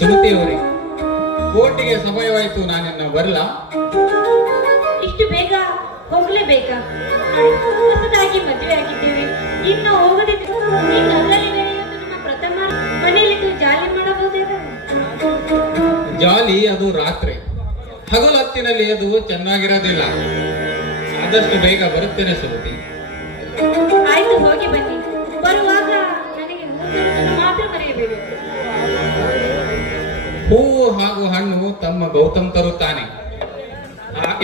ಸುಮತಿಯವರೇ, ಕೋರ್ಟಿಗೆ ಸಮಯವಾಯಿತು, ನಾನಿನ್ನ ಬರಲಾ? ಇಷ್ಟು ಬೇಗ ಹೋಗ್ಲೇಬೇಕಾ? ನೋಡಿ, ಹೊಸದಾಗಿ ಮದುವೆ ಆಗಿದ್ದೇವೆ, ಇನ್ನು ಹೋಗದಿದ್ರೆ ಇನ್ನು ಅಲ್ಲಲ್ಲಿ ನಡೆಯುವುದು ನಮ್ಮ ಪ್ರಥಮ ಮನೆಯಲ್ಲಿದ್ದು ಜಾಲಿ ಮಾಡಬಹುದೇನೋ? ಜಾಲಿ ಅದು ರಾತ್ರಿ, ಹಗಲು ಹೊತ್ತಿನಲ್ಲಿ ಅದು ಚೆನ್ನಾಗಿರೋದಿಲ್ಲ. ಆದಷ್ಟು ಬೇಗ ಬರುತ್ತೇನೆ ಸುಮತಿ. ಆಯ್ತು, ಹೋಗಿ ಬನ್ನಿ. ಬರುವಾಗ ನನಗೆ ಹೂಗಳನ್ನು ಮಾತ್ರ ಮರೆಯಬೇಡಿ. ಹೂವು ಹಾಗೂ ಹಣ್ಣು ತಮ್ಮ ಗೌತಮ್ ತರುತ್ತಾನೆ.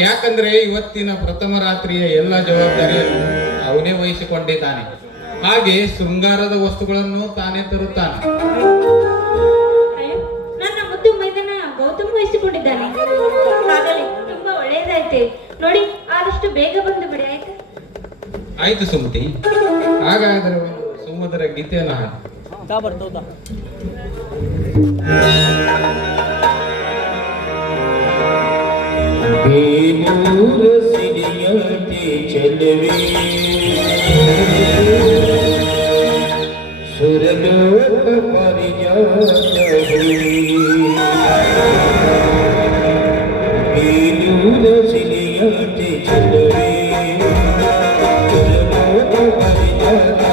ಯಾಕಂದ್ರೆ ಇವತ್ತಿನ ಪ್ರಥಮ ರಾತ್ರಿಯ ಎಲ್ಲ ಜವಾಬ್ದಾರಿಯನ್ನು ಅವನೇ ವಹಿಸಿಕೊಂಡಿದ್ದಾನೆ. ಹಾಗೆ ಶೃಂಗಾರದ ವಸ್ತುಗಳನ್ನು ತಾನೇ ತರುತ್ತಾನೆ. ಅಯ್ಯೋ, ನನ್ನ ಮುದ್ದು ಮೈದನ ಗೌತಮ್ ವಹಿಸಿಕೊಂಡಿದ್ದಾನೆ. ಹಾಗಲೇ ತುಂಬಾ ಒಳ್ಳೆಯದಾಯ್ತೆ. ನೋಡಿ, ಆದಷ್ಟು ಬೇಗ ಬಂದು ಬಿಡಿ. ಆಯ್ತಾ? ಆಯ್ತು ಸುಮತಿ. ಹಾಗಾದರೆ ಒಂದು ಸುಮಧುರ ಗೀತೆಯನ್ನು ಹಾಡು. बेनूर सिरियाते चलवे सुरलोक पर जाता बेनूर सिरियाते चलवे सुरलोक पर जाता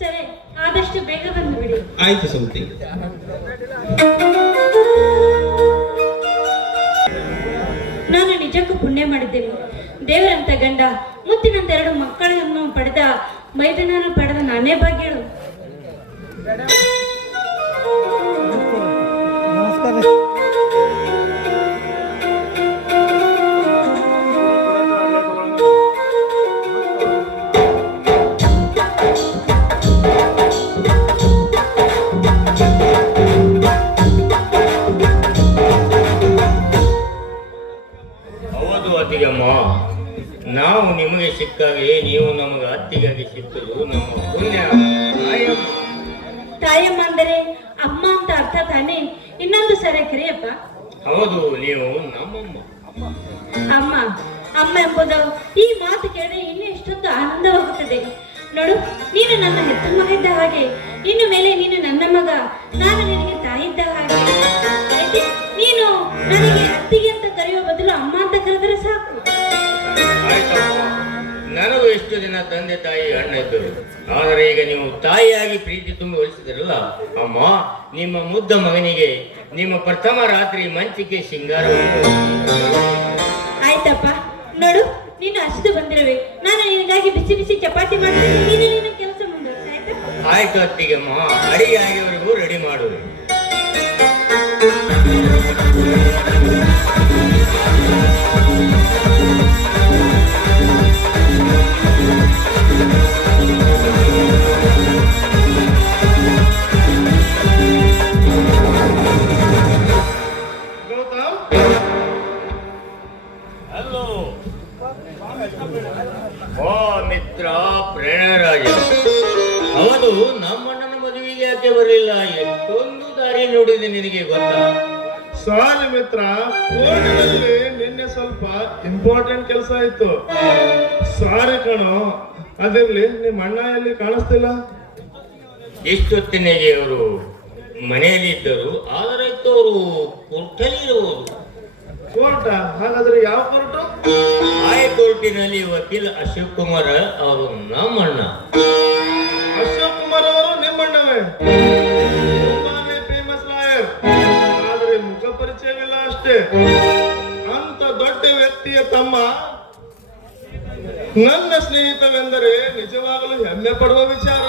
ಸರಿ, ಆದಷ್ಟು ಬೇಗ ಬಂದು ಬಿಡಿ. ಆಯ್ತು ಸುಮತಿ. ನಾನು ನಿಜಕ್ಕೂ ಪುಣ್ಯ ಮಾಡಿದ್ದೇನೆ. ದೇವರಂತ ಗಂಡ, ಮುತ್ತಿನಂತ 2 ಮಕ್ಕಳನ್ನು ಪಡೆದ ಮೈದನನ್ನು ಪಡೆದ ನಾನೇ ಭಾಗ್ಯಳು. ನಾವು ನಿಮಗೆ ಸಿಕ್ಕಾಗೆ ನೀವು ನಮಗೆ ಅತ್ತಿಗಾಗಿ ಸಿಕ್ಕಲು ನಮ್ಮ ಪುಣ್ಯ. ತಾಯಮ್ಮ ಅಂದರೆ ಅಮ್ಮ ಅಂತ ಅರ್ಥ ತಾನೇ? ಇನ್ನೊಂದು ಸರಿ ಕರೆಯಪ್ಪ. ಹೌದು, ನೀವು ನಮ್ಮಮ್ಮ. ಅಮ್ಮ ಅಮ್ಮ ಎಂಬುದು ಈ ಮಾತು ಕೇಳಿ ಇನ್ನೂ ಎಷ್ಟೊಂದು ಆನಂದವಾಗುತ್ತದೆ. ನೋಡು, ನೀನು ನನ್ನ ಹೆತ್ತ ಮಗ ಇದ್ದ ಹಾಗೆ, ಇನ್ನು ಮೇಲೆ ನೀನು ನನ್ನ ಮಗ, ನಾನು ನಿನಗೆ ತಾಯಿ ಇದ್ದ ಹಾಗೆ. ಆಯ್ತೆ? ನೀನು ನನಗೆ ಅತ್ತಿಗೆ ಅಂತ ಕರೆಯುವ ಬದಲು ಅಮ್ಮ ಅಂತ ಕರೆದರೆ ಸಾಕು. ನನಗೂ ಇಷ್ಟು ದಿನ ತಂದೆ ತಾಯಿ ಅಣ್ಣ ಇದ್ದರು, ಆದರೆ ಈಗ ನೀವು ತಾಯಿಯಾಗಿ ಪ್ರೀತಿ ತುಂಬಿ ಹೊಲಿಸಿದ್ರಲ್ಲ ಅಮ್ಮ, ನಿಮ್ಮ ಮುದ್ದ ಮಗನಿಗೆ ನಿಮ್ಮ ಪ್ರಥಮ ರಾತ್ರಿ ಮಂಚಿಕೆ ಸಿಂಗಾರವನ್ನು. ಆಯ್ತಪ್ಪ, ನೋಡು, ನೀನು ಅಷ್ಟು ಬಂದಿರವೆ, ನಾನು ನಿನಗಾಗಿ ಬಿಸಿ ಬಿಸಿ ಚಪಾತಿ ಮಾಡ್ತೀನಿ, ನೀನು ನಿನ್ನ ಕೆಲಸ ಮುಂದುವರಿಸ. ಆಯ್ತಾ? ಆಯ್ತು ಅತ್ತಿಗೆಮ್ಮ, ಅಡಿಗೆ ಆಗಿವರೆಗೂ ರೆಡಿ ಮಾಡುವೆ. ಮಿತ್ರ ಪ್ರಣಯರಾಜ. ಅವನು ನಮ್ಮಣ್ಣನ ಮದುವೆಗೆ ಯಾಕೆ ಬರಲಿಲ್ಲ? ಎಷ್ಟೊಂದು ದಾರಿ ನೋಡಿದೆ ನಿನಗೆ ಗೊತ್ತಾ? ಸಾರಿ ಮಿತ್ರ, ಕೋರ್ಟಿನಲ್ಲಿ ನಿನ್ನೆ ಸ್ವಲ್ಪ ಇಂಪಾರ್ಟೆಂಟ್ ಕೆಲಸ ಇತ್ತು. ಸಾರಿ ಕಣೋ. ಅದಿರ್ಲಿ, ನಿಮ್ಮ ಅಣ್ಣ ಎಲ್ಲಿ ಕಾಣಿಸ್ತಿಲ್ಲ? ಇಷ್ಟೊತ್ತಿನಿಗೆ ಅವರು ಮನೆಯಲ್ಲಿ ಇದ್ದರು, ಆದರೆ ಅವರು ಕೋರ್ಟಲ್ಲಿ ಇರುವುದು. ಕೋರ್ಟ? ಹಾಗಾದ್ರೆ ಯಾವ ಕೋರ್ಟು? ಹೈಕೋರ್ಟಿನಲ್ಲಿ ವಕೀಲ ಅಶೋಕ್ ಕುಮಾರ್ ಅವರು ನಮ್ಮಣ್ಣ. ಅಶೋಕ್ ಕುಮಾರ್ ಅವರು ನಿಮ್ಮಣ್ಣವೇ? ತುಂಬಾನೇ ಫೇಮಸ್ ಲಾಯರ್, ಆದ್ರೆ ಮುಖ ಪರಿಚಯವಿಲ್ಲ ಅಷ್ಟೇ. ಅಂತ ದೊಡ್ಡ ವ್ಯಕ್ತಿಯ ತಮ್ಮ ನನ್ನ ಸ್ನೇಹಿತವೆಂದರೆ ನಿಜವಾಗಲೂ ಹೆಮ್ಮೆ ಪಡುವ ವಿಚಾರ.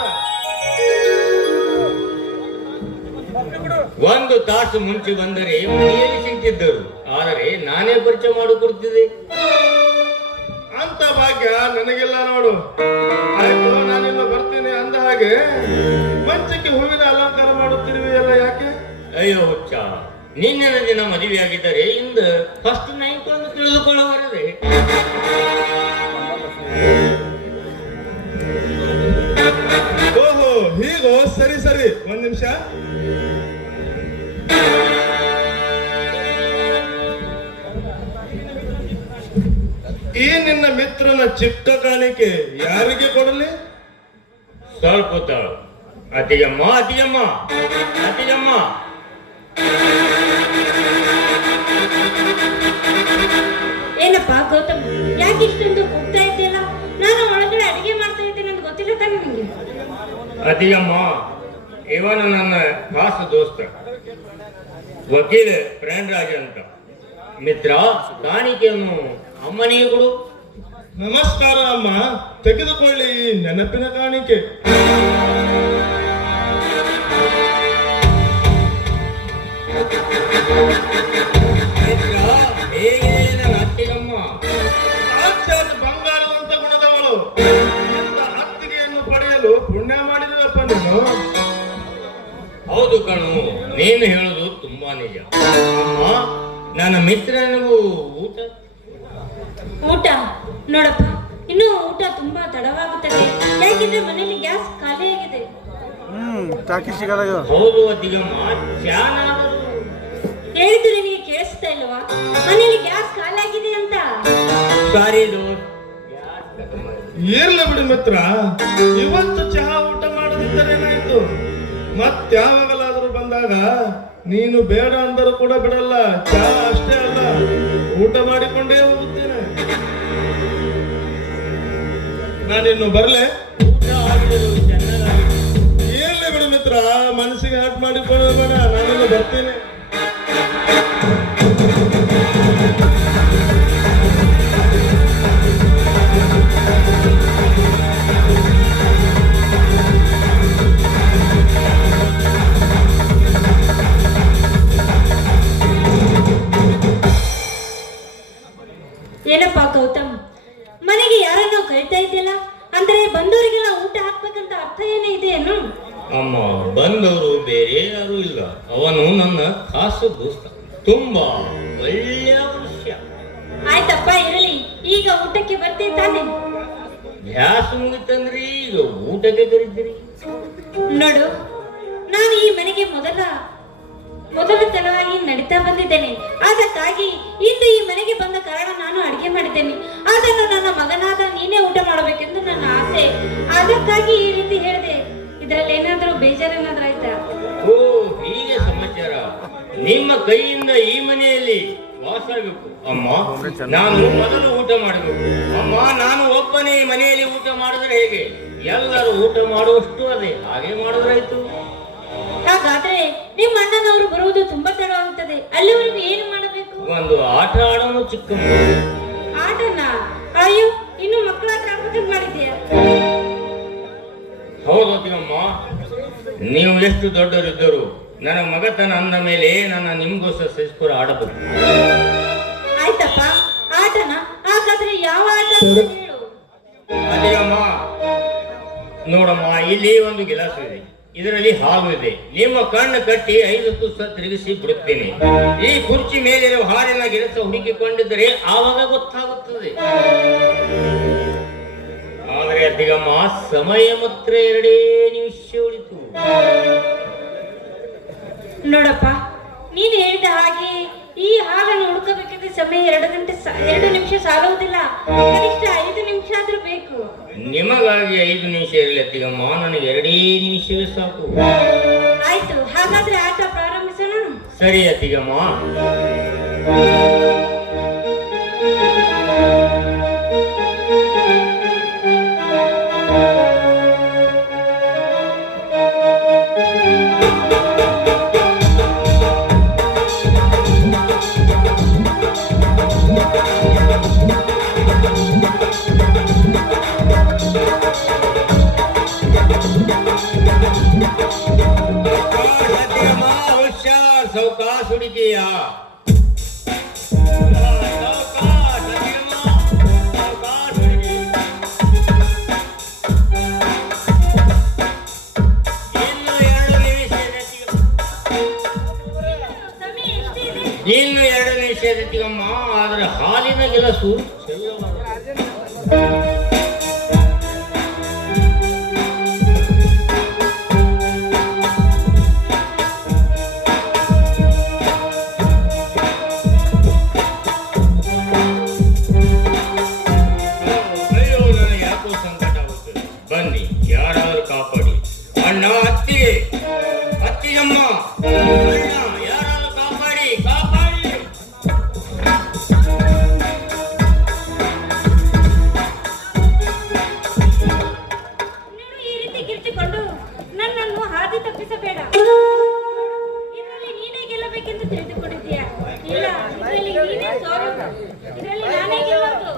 ಒಂದು ತಾಸು ಮುಂಚೆ ಬಂದರೆ ಮನೆಯಲ್ಲಿ ಸಿಕ್ಕಿದ್ದರು, ಆದರೆ ನಾನೇ ಪರಿಚಯ ಮಾಡಿಕೊಡ್ತಿದ್ದೆ. ಅಂತ ಭಾಗ್ಯ ನನಗೆಲ್ಲ ನೋಡು. ಆಯ್ತು, ನಾನಿನ್ನು ಬರ್ತೀನಿ. ಅಂದ ಹಾಗೆ ಮಂಚಕ್ಕೆ ಹೂವಿನ ಅಲಂಕಾರ ಮಾಡುತ್ತಿರುವೆಯಲ್ಲ, ಯಾಕೆ? ಅಯ್ಯೋ ಹುಚ್ಚ, ನಿನ್ನೆ ದಿನ ಮದುವೆಯಾಗಿದ್ದರೆ ಇಂದು ಫಸ್ಟ್ ನೈಟ್ ಒಂದು ತಿಳಿದುಕೊಳ್ಳಬಾರದೆ. ಓಹೋ, ಹೀಗೋ? ಸರಿ ಸರಿ, ಒಂದ್ ನಿಮಿಷ. ಈ ನಿನ್ನ ಮಿತ್ರನ ಚಿಕ್ಕ ಕಾಣಿಕೆ ಯಾರಿಗೆ ಕೊಡಲಿ? ಸ್ವಲ್ಪ ತಾಳು. ಅತಿಗಮ್ಮ ಅತಿಗಮ್ಮ ಅತಿಗಮ್ಮ. ಏನಪ್ಪ ಗೌತಮ್, ಯಾಕೆ ಇಷ್ಟೊಂದು ಕೂಗ್ತಾ ಇದ್ದೀಯಲ್ಲ? ನಾನು ಒಳಗಡೆ ಅಡಿಗೆ ಮಾಡ್ತಾ ಇದ್ದೇನೆ ಅಂತ ಗೊತ್ತಿಲ್ಲ ತಾನೆ ನಿಮಗೆ? ಅತಿಗಮ್ಮ, ಇವನು ನನ್ನ ಖಾಸ ದೋಸ್ತ ವಕೀಲ ಪ್ರಣಯರಾಜ ಅಂತ. ಮಿತ್ರ, ಕಾಣಿಕೆಯನ್ನು ಅಮ್ಮನಿಗೆ ಕೊಡು. ನಮಸ್ಕಾರ ಅಮ್ಮ, ತೆಗೆದುಕೊಳ್ಳಿ ಈ ನೆನಪಿನ ಕಾಣಿಕೆ. ಮಿತ್ರ, ಹೇಗೆ ನನ್ನ ಅತ್ತಿಗಮ್ಮ? ಸಾಕ್ಷಾತ್ ಬಂಗಾರದಂತ ಗುಣದವಳು. ಇಂಥ ಅತ್ತಿಗೆಯನ್ನು ಪಡೆಯಲು ಪುಣ್ಯ ಮಾಡಿದವಪ್ಪ ನೀನು. ಹೌದು ಕಣು, ನೀನು ಹೇಳೋದು ತುಂಬಾ ನಿಜ. ಅಮ್ಮ, ನನ್ನ ಮಿತ್ರನಿಗೂ ಊಟ ಊಟ ನೋಡಪ್ಪ, ಇನ್ನು ಊಟ ತುಂಬಾ ತಡವಾಗುತ್ತದೆ. ಯಾಕೆಂದ್ರೆ ಮನೇಲಿ ಗ್ಯಾಸ್ ಖಾಲಿಯಾಗಿದೆ. ಹೌದು ಅತ್ತಿಗಮ್ಮ, ಚಾನಾದರೂ ಹೇಳಿದ್ದು ನಿನಗೆ ಕೇಳಿಸ್ತಾ ಇಲ್ವಾ? ಮನೇಲಿ ಗ್ಯಾಸ್ ಖಾಲಿಯಾಗಿದೆ ಅಂತ. ಸಾರಿ ಇರ್ಲಿ ಬಿಡು ಮಿತ್ರ, ಇವತ್ತು ಚಹಾ ಊಟ ಮಾಡದಿದ್ದರೇನಾಯ್ತು? ಮತ್ಯಾವಾಗಲಾದರೂ ಬಂದಾಗ ನೀನು ಬೇಡ ಅಂದರೂ ಕೂಡ ಬಿಡಲ್ಲ. ಚಹಾ ಅಷ್ಟೇ ಅಲ್ಲ, ಊಟ ಮಾಡಿಕೊಂಡೇ ಹೋಗುತ್ತೇನೆ. ನಾನಿನ್ನು ಬರ್ಲೆ? ಊಟ ಆಗಿದ್ರು ಚೆನ್ನಾಗಿ. ಇರ್ಲಿ ಬಿಡು ಮಿತ್ರ, ಮನಸ್ಸಿಗೆ ಹಟ್ ಮಾಡಿಕೊಳ್ಳೋಣ. ನಾನಿನ್ನು ಬರ್ತೇನೆ. ಏನಪ್ಪಾ ಗೌತಮ್, ಮನೆಗೆ ಯಾರನ್ನೋ ಕರಿತಾ ಇದೆಯಲ್ಲ? ಅಂದ್ರೆ ಬಂದವರಿಗೆಲ್ಲ ಊಟ ಹಾಕ್ಬೇಕಂತ ಅರ್ಥ ಏನೇ ಇದೆಯೇನು? ಅಮ್ಮ, ಬಂದವರು ಬೇರೆ ಯಾರು ಇಲ್ಲ, ಅವನು ನನ್ನ ಖಾಸ ದೋಸ್ತ, ತುಂಬಾ ಒಳ್ಳೆಯ ಮನುಷ್ಯ. ಆಯ್ತಪ್ಪ, ಇರಲಿ. ಈಗ ಊಟಕ್ಕೆ ಬರ್ತೀವಿ ತಾನೆ? ಗ್ಯಾಸ್ ಮುಗಿತಂದ್ರಿ, ಈಗ ಊಟಕ್ಕೆ ಕರಿತೀರಿ? ನೋಡು, ನಾನು ಈ ಮನೆಗೆ ಮೊದಲತನವಾಗಿ ನಡೀತಾ ಬಂದಿದ್ದೇನೆ. ಅದಕ್ಕಾಗಿ ಇಂದು ಈ ಮನೆಗೆ ಬಂದ ಕಾರಣ ನಾನು ಅಡಿಗೆ ಮಾಡಿದ್ದೇನೆ. ಅದನ್ನು ನನ್ನ ಮಗನಾದ ನೀನೇ ಊಟ ಮಾಡಬೇಕೆಂದು ನನ್ನ ಆಸೆ. ಅದಕ್ಕಾಗಿ ಈ ರೀತಿ ಹೇಳಿದೆ. ಇದರಲ್ಲಿ ಏನಾದರೂ ಬೇಜಾರೇನಾದ್ರೂ ಆಯ್ತಾ? ಓ, ಹೀಗೆ ಸಮಾಚಾರ. ನಿಮ್ಮ ಕೈಯಿಂದ ಈ ಮನೆಯಲ್ಲಿ ವಾಸಬೇಕು ಅಮ್ಮ. ನಾನು ಮೊದಲು ಊಟ ಮಾಡಬೇಕು ಅಮ್ಮ. ನಾನು ಒಬ್ಬನೇ ಈ ಮನೆಯಲ್ಲಿ ಊಟ ಮಾಡಿದ್ರೆ ಹೇಗೆ? ಎಲ್ಲರೂ ಊಟ ಮಾಡುವಷ್ಟು ಅದೇ, ಹಾಗೆ ಮಾಡಿದ್ರಾಯ್ತು. ಹಾಗಾದ್ರೆ ನಿಮ್ಮ ಅಣ್ಣನವರು ಬರುವುದು ತುಂಬಾ ತಡವಾಗುತ್ತದೆ. ಅಲ್ಲಿವರೆಗೂ ಏನು ಮಾಡಬೇಕು? ಒಂದು ಆಟ ಆಡೋನು ಚಿಕ್ಕ ಮಗು. ಆಟನ? ಅಯ್ಯೋ, ಇನ್ನು ಮಕ್ಕಳ ಆಟ ಆಡ್ಬೇಕಂತ ಮಾಡಿದ್ಯಾ? ಹೌದು ಅಮ್ಮ, ನೀವು ಎಷ್ಟು ದೊಡ್ಡವರಿದ್ದರು ನನ್ನ ಮಗತನ ಅಂದ ಮೇಲೆ ನನ್ನ ನಿಮ್ಗೋಸ್ಕರ ಸೇಸ್ಪುರ ಆಡಬೇಕು. ಆಯ್ತಪ್ಪ, ಆಟನ? ಹಾಗಾದ್ರೆ ಯಾವ ಆಟ ಅಂತ ಹೇಳು. ಅದೇ ಅಮ್ಮ, ನೋಡಮ್ಮ, ಇಲ್ಲಿ ಒಂದು ಗಿಲಾಸ್ ಇದೆ, ಇದರಲ್ಲಿ ಹಾಲು ಇದೆ. ನಿಮ್ಮ ಕಣ್ಣು ಕಟ್ಟಿ 5 ತುಸ ತಿರುಗಿಸಿ ಬಿಡುತ್ತೇನೆ. ಈ ಕುರ್ಚಿ ಮೇಲಿರುವ ಹಾಲಿನ ಗಿಲಾಸ ಹುಡುಕಿಕೊಂಡಿದ್ದರೆ ಆವಾಗ ಗೊತ್ತಾಗುತ್ತದೆ. ಆದರೆ ಅತ್ತಿಗಮ್ಮ ಸಮಯ ಮಾತ್ರ 2 ನಿಮಿಷ ಉಳಿತು. ನೋಡಪ್ಪ, ನೀನು ಹೇಳಿದ ಹಾಗೆ ಈ ಹಾಲನ್ನು ಹುಡುಕಬೇಕಿದ್ರೆ ಸಮಯ 2 ನಿಮಿಷ ಸಾಲುವುದಿಲ್ಲ. ಕನಿಷ್ಠ 5 ನಿಮಿಷ ಆದ್ರೂ ಬೇಕು. ನಿಮಗಾಗಿ 5 ನಿಮಿಷ ಇರಲಿ ಅತ್ತಿಗಮ್ಮ, ನನಗೆ 2 ನಿಮಿಷವೇ ಸಾಕು. ಆಯ್ತು, ಹಾಗಾದ್ರೆ ಆಟ ಪ್ರಾರಂಭಿಸೋಣ. ಸರಿ ಅತ್ತಿಗಮ್ಮ. ಸಾವಕಾಶ ಹುಡುಗಿಯ ಇನ್ನು 2 ನಿಮಿಷ ಇರತ್ತಿಗಮ್ಮ. ಆದ್ರೆ ಹಾಲಿನ ಗೆಲಸು ಬನ್ನಿ, ಯಾರಾದ್ರೂ ಕಾಪಾಡಿ. ಅಣ್ಣ, ಅತ್ತಿಗೆ, ಅತ್ತಿಗಮ್ಮ, ಅಣ್ಣ, ಯಾರಾದ್ರೂ ಕಾಪಾಡಿ, ಕಾಪಾಡಿ. ನೀನು ಈ ರೀತಿ ಕಿರ್ಚಿಕೊಂಡು ನನ್ನನ್ನು ಹಾದಿ ತಪ್ಪಿಸಬೇಡ. ಇದರಲ್ಲಿ ನೀನೇ ಗೆಲ್ಲಬೇಕೆಂದು ತಿಳಿದುಕೊಂಡಿದ್ದೀಯಾ? ಇಲ್ಲ, ಇದರಲ್ಲಿ ನೀನೇ ಸೋಲು. ಇದರಲ್ಲಿ ನಾನೇ ಗೆಲ್ಲೋದು.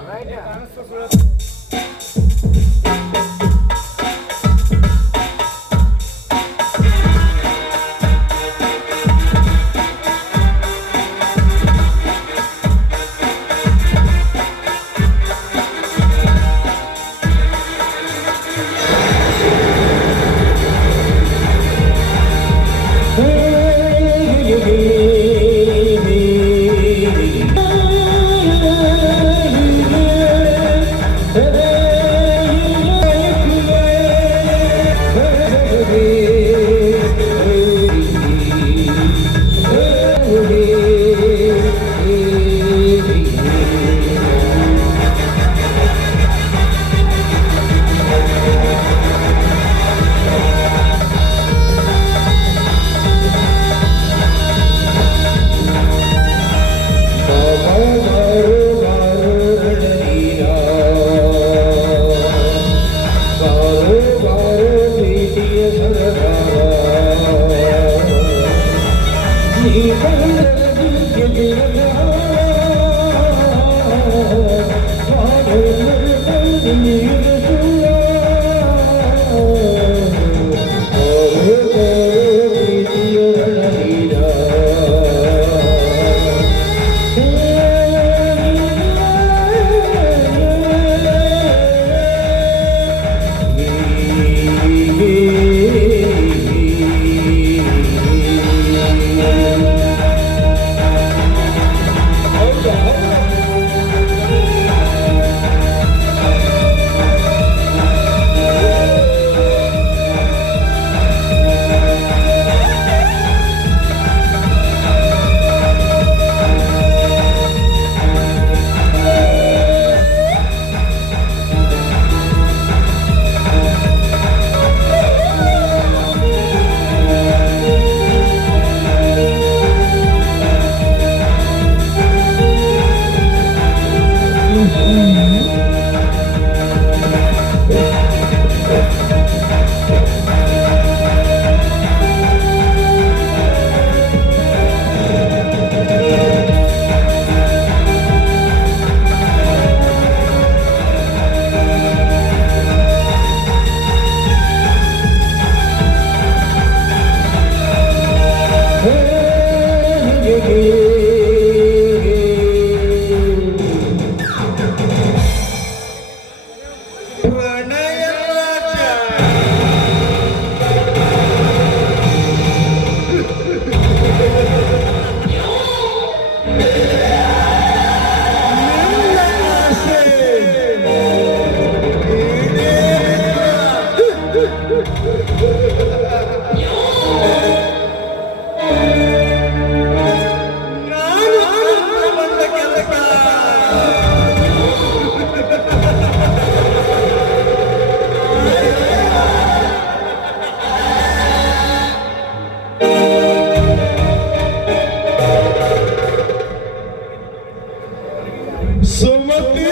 ಸುಮತಿ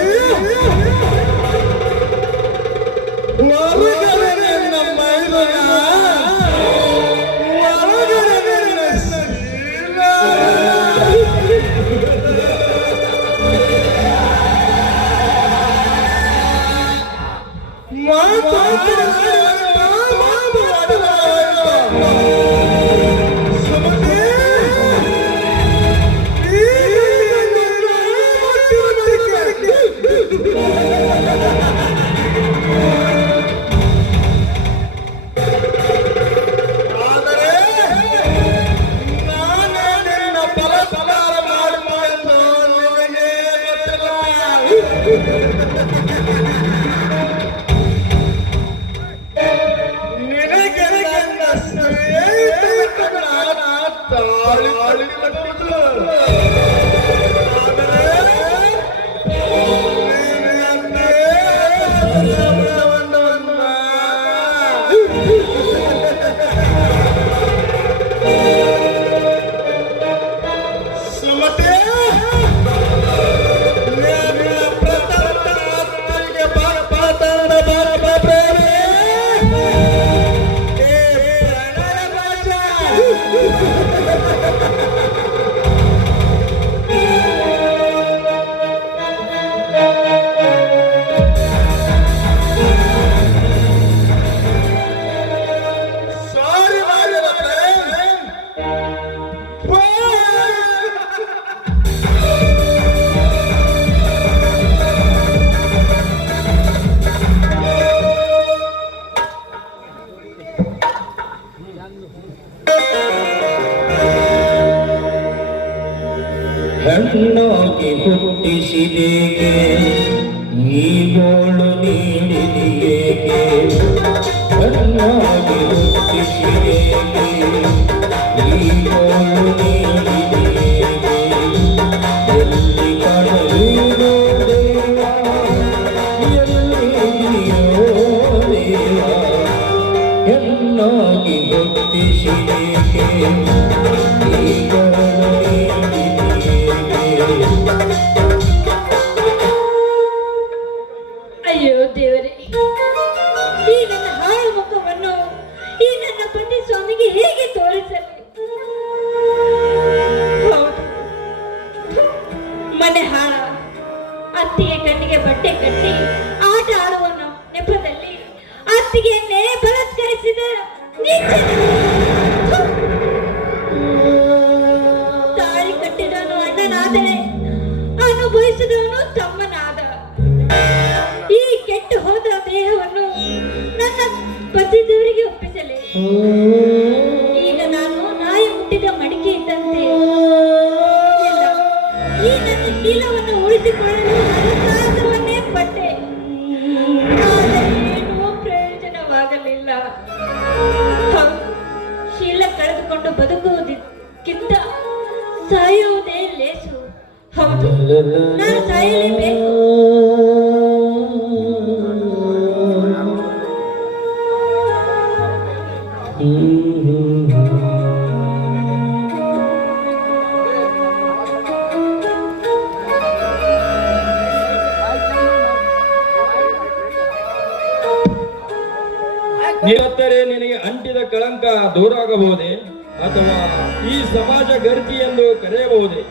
ಹೊರಗಡೆ ನಿನ್ನ ಮೈದುನ, ಹೊರಗಡೆ ನಿನ್ನ ಶೀಲ. ಸುಮತಿ ಆದರೆ ನಾನೇ ನಿನ್ನ ಬಲಾತ್ಕಾರ ಮಾಡುವೆಂದು ನಿನಗೆ ಗೊತ್ತಿಲ್ಲ. ನಿನಗೆ ನನ್ನ ಸ್ನೇಹಿತನ ತಾಳಿ ಕಟ್ಟುವುದು. ಸುಮತಿ ಸಾರಿ ಮಾಡಿದ ಪ್ರೇಮ್. ಹೆಣ್ಣಾಗಿ ಹುಟ್ಟಿಸಿದೇಕೆ ಈ ಗೋಳು ನೀಡಿದೆಯೇಕೆ? ಹೆಣ್ಣಾಗಿ ಹುಟ್ಟಿಸಿದೇಕೆ ಈ ಗೋಳು ನೀಡಿದೆಯೇಕೆ? ಎಲ್ಲಿ ಕಾಣಲಿರೋ ದೇವ, ಎಲ್ಲಿದೆಯೋ ದೇವ? ಹೆಣ್ಣಾಗಿ ಹುಟ್ಟಿಸಿದೇಕೆ ಈ ಗೋಳು ನೀಡಿದೆಯೇಕೆ? ಅಯ್ಯೋ ದೇವರೇ, ಈ ನನ್ನ ಹಾಳು ಮುಖವನ್ನು ಈ ನನ್ನ ಪತಿ ಸ್ವಾಮಿಗೆ ಹೇಗೆ ತೋರಿಸಲಿ? ಹೌದು, ಮನೆ ಹಾಳ, ಅತ್ತಿಗೆ ಕಣ್ಣಿಗೆ ಬಟ್ಟೆ ಕಟ್ಟಿ ಆಟ ಆಡುವ ನೆಪದಲ್ಲಿ ಅತ್ತಿಗೆಯನ್ನೇ ಬಲಾತ್ಕರಿಸಿದ ತಾಳಿ ಕಟ್ಟಿದವನು ಅಣ್ಣನಾದರೆ ಅನುಭವಿಸಿದವನು ತಮ್ಮನಾದ. ಈ ಕೆಟ್ಟು ಹೋದ ದೇಹವನ್ನು ನನ್ನ ಪತಿದೇವರಿಗೆ ಒಪ್ಪಿಸಲೇ? ಈಗ ನಾನು ನಾಯಿ ಮುಟ್ಟಿದ ಮಡಿಕೆ ಇದ್ದಂತೆ. ಇಲ್ಲ, ಈ ನನ್ನ ಶೀಲವನ್ನು ಉಳಿಸಿಕೊಳ್ಳಲು ಸಾಹಸವನ್ನೇ ಪಟ್ಟೆ. ಆದರೆ ಏನೂ ಪ್ರಯೋಜನವಾಗಲಿಲ್ಲ. ಹೌದು, ಶೀಲ ಕಳೆದುಕೊಂಡು ಬದುಕುವುದಕ್ಕಿಂತ ಸಾಯುವುದೇ ಲೇಸು. ಹೌದು, ನಾನು ಸಾಯಲೇಬೇಕು. ನಿರತ್ತರೆ ನಿನಗೆ ಅಂಟಿದ ಕಳಂಕ ದೂರಾಗಬಹುದೇ, ಅಥವಾ ಈ ಸಮಾಜ ಗರ್ತಿ ಎಂದು ಕರೆಯಬಹುದೇ?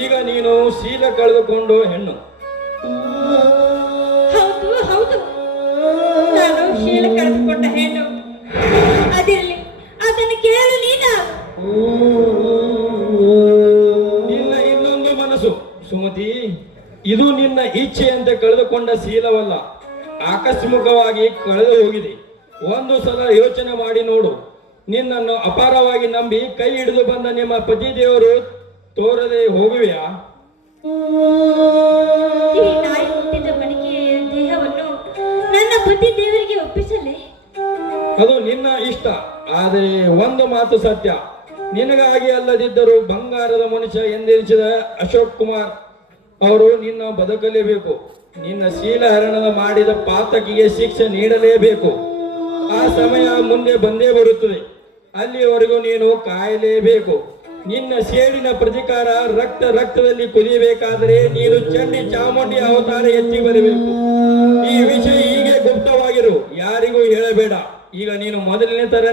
ಈಗ ನೀನು ಶೀಲ ಕಳೆದುಕೊಂಡು ಹೆಣ್ಣು. ಹೌದು ಹೌದು, ನಾನು ಶೀಲ ಕಳೆದುಕೊಂಡ ಹೆಣ್ಣು. ಅದಿರಲಿ, ಅದನ್ನು ಕೇಳಲು ನೀನು. ನಿನ್ನ ಇನ್ನೊಂದು ಮನಸ್ಸು ಸುಮತಿ, ಇದು ನಿನ್ನ ಇಚ್ಛೆಯಂತೆ ಕಳೆದುಕೊಂಡ ಶೀಲವಲ್ಲ, ಆಕಸ್ಮಿಕವಾಗಿ ಕಳೆದು ಹೋಗಿದೆ. ಒಂದು ಸಲ ಯೋಚನೆ ಮಾಡಿ ನೋಡು. ನಿನ್ನನ್ನು ಅಪಾರವಾಗಿ ನಂಬಿ ಕೈ ಹಿಡಿದು ಬಂದ ನಿಮ್ಮ ಪತಿದೇವರು ತೋರದೆ ಹೋಗುವೆಯಾ? ಈ ನಾಯಿ ಹುಟ್ಟಿದ ಮಡಿಕೆಯ ದೇಹವನ್ನು ನನ್ನ ಪತಿ ದೇವರಿಗೆ ಒಪ್ಪಿಸಲೇ? ಅದು ನಿನ್ನ ಇಷ್ಟ. ಆದರೆ ಒಂದು ಮಾತು ಸತ್ಯ, ನಿನಗಾಗಿ ಅಲ್ಲದಿದ್ದರೂ ಬಂಗಾರದ ಮನುಷ್ಯ ಎಂದೆನಿಸಿದ ಅಶೋಕ್ ಕುಮಾರ್ ಅವರು ನಿನ್ನ ಬದುಕಲೇಬೇಕು. ನಿನ್ನ ಶೀಲಹರಣದ ಮಾಡಿದ ಪಾತಕಿಗೆ ಶಿಕ್ಷೆ ನೀಡಲೇಬೇಕು. ಆ ಸಮಯ ಮುಂದೆ ಬಂದೇ ಬರುತ್ತದೆ. ಅಲ್ಲಿಯವರೆಗೂ ನೀನು ಕಾಯಲೇಬೇಕು. ನಿನ್ನ ಸೇಡಿನ ಪ್ರತಿಕಾರ ರಕ್ತದಲ್ಲಿ ಕುದಿಯಬೇಕಾದರೆ ನೀನು ಚಂಡಿ ಚಾಮುಂಡಿ ಅವತಾರ ಎತ್ತಿ ಬರಬೇಕು. ಈ ವಿಷಯ ಹೀಗೆ ಗುಪ್ತವಾಗಿರು, ಯಾರಿಗೂ ಹೇಳಬೇಡ. ಈಗ ನೀನು ಮೊದಲನೇ ತರ